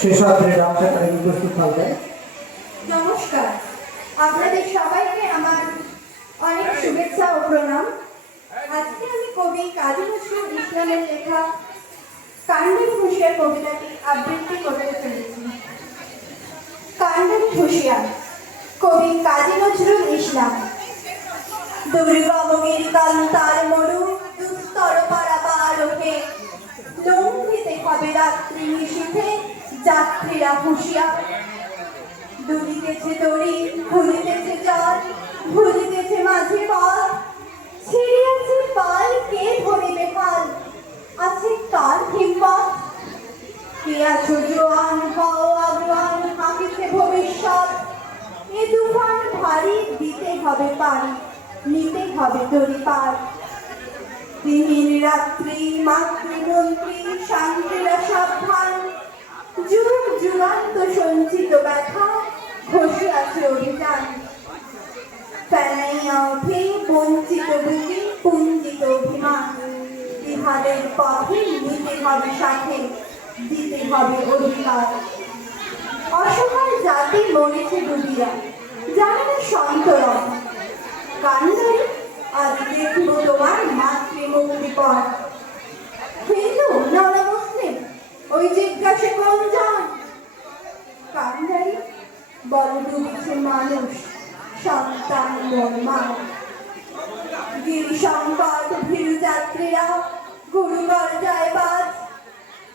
শেষাদ্রি রামচাকারী উপস্থিত থাকবেন। নমস্কার, আপনাদের সবাইকে আমার অনেক শুভেচ্ছা ও প্রণাম। আজকে আমি কবি কাজী নজরুল ইসলামের লেখা কান্ডের হুঁশিয়ার কবিতাটি আবৃত্তি করতে চলেছি। কান্ডের হুঁশিয়ার, কবি কাজী নজরুল ইসলাম। দুর্গম গিরিকান্তার মরু দুস্তর পারাবার ওঠে, লঙ্ঘিতে হবে রাত্রি নিশীথে যাত্রীরা হুঁশিয়ার। দুলিতেছে দড়ি, ভুলিতেছে জল, ভুলিতেছে মাঝে পথ, ছিড়িয়াছে পাল, কে ধরিবে হাল, আছে কার হিম্মত? কে আছো জোয়ান, হও আগুয়ান, হাঁকিছে ভবিষ্যৎ। এ তুফান ভারী, দিতে হবে পারি, নিতে হবে দড়ি পার। দিন রাত্রি মাতৃমন্ত্রী শান্তিরা সাবধান, যুগ যুগান্ত সঞ্চিত ব্যথা ঘষে আছে অভিযান। ফেনাইয়া ওঠে বঞ্চিত বুকে পুঞ্জিত অভিমান, ইহাদের পথে নিতে হবে সাথে, দিতে হবে অধিকার। অসহায় জাতি মরেছে ডুবিয়া, জানে না সন্তরণ। কান্দারি, আজ দেখব তোমার মাতৃমুক্তি পথ। হিন্দু না মুসলিম, ওই জিজ্ঞাসে কোনজন? কান্দারি, বল ডুবেছে মানুষ, সন্তান মন মান। গিরি সংকট ভীরু যাত্রীরা গুরুগর যায় বাজ,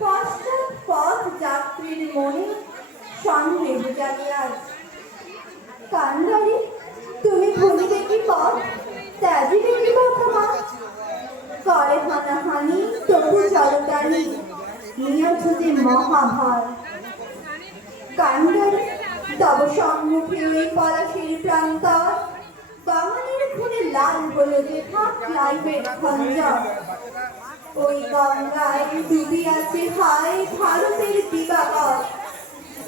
পশ্চাৎ পথ যাত্রীর মনে সন্দেহ জাগে আজ। কান্দারি, তুমি ভুলিবে কি পথ, ত্যাজিবে কি পথমাত? করে হানাহানি তবু জলটানি, নিয়েছ যে মহাভার। কান্দারি, তব সম্মুখে ওই পলাশির প্রান্তর, বাঙালির খুনে লাল হলো যেথা ক্লাইভের খঞ্জর। ওই গঙ্গায় ডুবিয়াছে হায় ভারতের দিবাকর,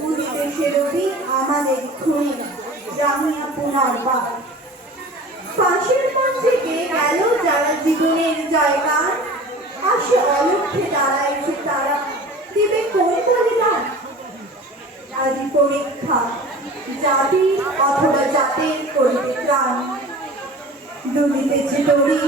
উদিতেছে রবি আমাদের খুনে রামিয়া পুনর্বার। ফাঁসির মঞ্চে গেয়ে গেল যারা জীবনের জয়গান, আসে অলক্ষ্যে দাঁড়াইছে তারা, দিবে কোন বলিদান? আজ পরীক্ষা, জাতি অথবা জাতের করিবে ত্রাণ। দুলিতেছে দড়ি